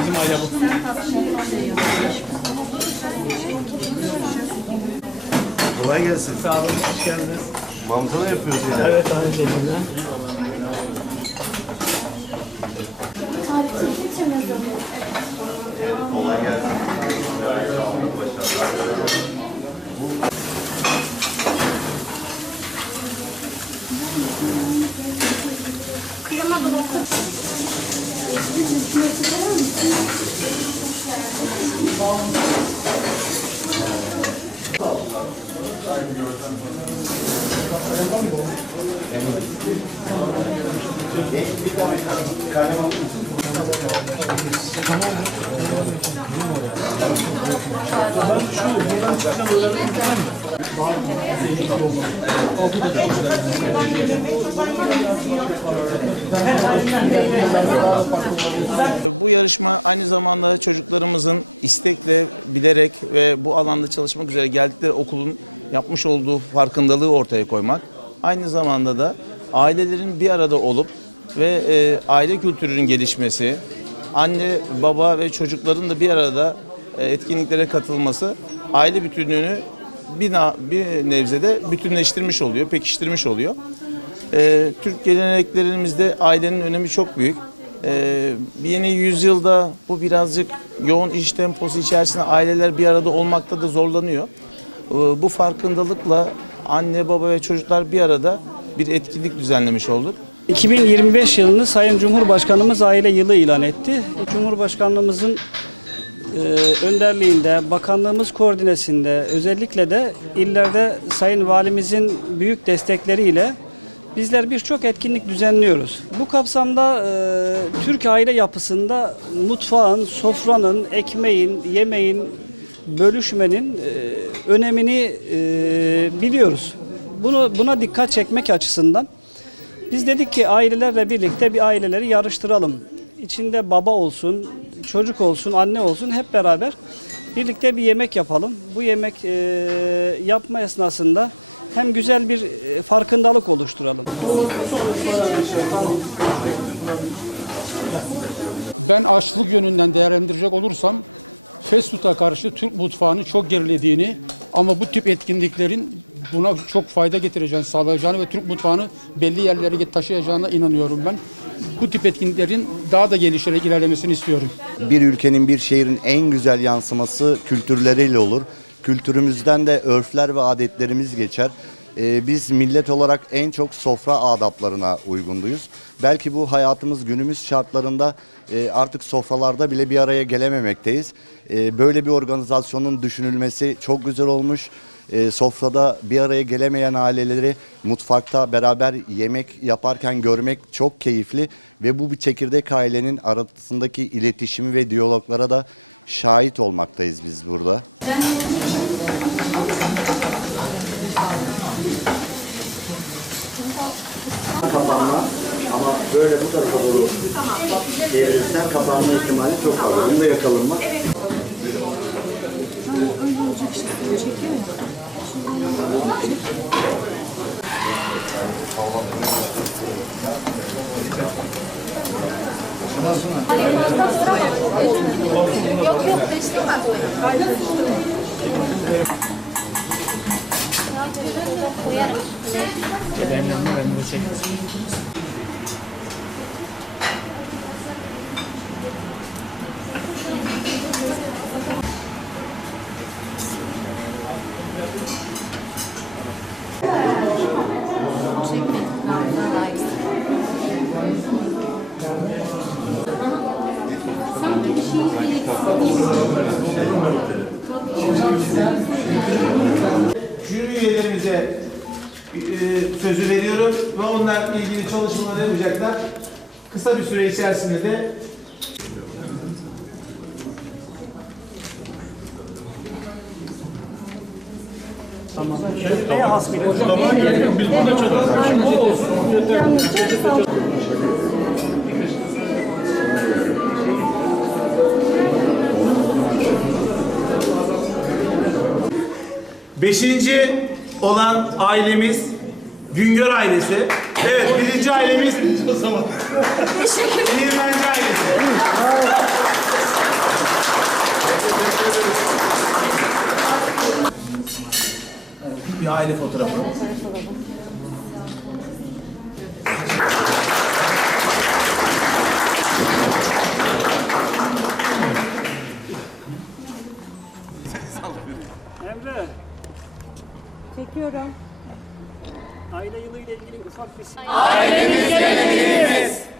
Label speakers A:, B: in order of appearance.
A: Bizim aile bu.
B: Kolay gelsin.
A: Sağ olun, hoş geldiniz.
B: Mantana yapıyoruz yani.
A: Evet, aynı şekilde.
B: Kolay gelsin. Tamam.
C: Bu yarışma aynı zamanda çocuklarımızın istekle, bilerek ve bu alanda çalışmak üzere geldikleri okulun yapmış olduğu farkındalığı ortaya koymak. Aynı zamanda da ailelerin bir arada olup ve e, aile kültürünün gelişmesi, anne, baba ve çocukların da bir arada e, etkinliklere katılması aile bütünlüğünü bir, bir nevzede bütünleştirmiş oluyor, pekiştirmiş oluyor. Ee, Türk geleneklerimizde ailenin önemi çok büyük. Ee, yeni yüzyılda bu birazcık yoğun iş temposu içerisinde aileler bir arada olmakta da zorlanıyor. Ee, bu farkındalıkla anne, baba ve çocuklar bir arada bir etkinlik düzenlemiş olduk.
D: 2025 yılını Sayın Cumhurbaşkanımız aile yılı ilan etti. Cumhurbaşkanlığımızın e, önderliğinde, bakanlığımız koordinesinde özellikle de illerde Sayın Valimizin büyük destekleriyle bizler birçok etkinlik düzenliyoruz. Bu kapsamda e, Türk aile yapısında mutfağın, sofranın, ekmeğin, yemeğin, bölüşmenin e, önemini e, biliyoruz. Bunu buna dikkat çekmek açısından biz dedik ki ailelerle birlikte bir aileleri yarıştıralım. İçinde baba olsun, çocuk olsun, anne olsun hep beraber birlikte bir yemek yapalım. Bu yemek e, yapma esnasında hem güzel bir e, farkındalık oluşturalım.
E: Ben açlık yönünden değerlendirecek olursam fast karşı Türk mutfağının çok gerilediğini ama bu tip etkinliklerin buna çok fayda getireceğini sağlayacağını ve Türk mutfağını belli yerlere taşıyacağına inanıyorum ben. Bu tip etkinliklerin daha da gelişerek ilerlemesini istiyorum.
B: Bir ülkenin, bir şehrin en güzel yansıması kültürleriyle olur. Kültürümüzden de örfler ve adetlerimiz geçer. Ee, biz millet olarak en çok sofra adaplarına uygunduyuz. Belki bu hayatımız günümüz şartlarında e, artık sofralarda bile bir araya gelememekteyiz. E, böyle bir organizasyonun düşünülmesi çok güzel olmuş. E, sofrada bir araya gelemeyen aileleri mutfakta beraber yemek yaparken görmek çok keyifli ve bu bir çekirdek ailenin arasındaki iletişimi ve diyaloglara da şahit olmaktayız biz burada. Kapanma ama böyle bu tarafa doğru çevirirsen kapanma ihtimali çok fazla. Bunu da yakalanmak.
F: Yok yok at.
A: Benim yanımda ben de çektim.
G: Jüri üyelerimize e, sözü veriyorum ve onlar ilgili çalışmalar yapacaklar. Kısa bir süre içerisinde de
D: Neye has bir
G: Beşinci olan ailemiz Güngör ailesi. Evet, birinci ailemiz Değirmenci ailesi. Bir aile fotoğrafı.
D: Aile yılı ile ilgili ufak bir... Ailemiz geleceğimiz!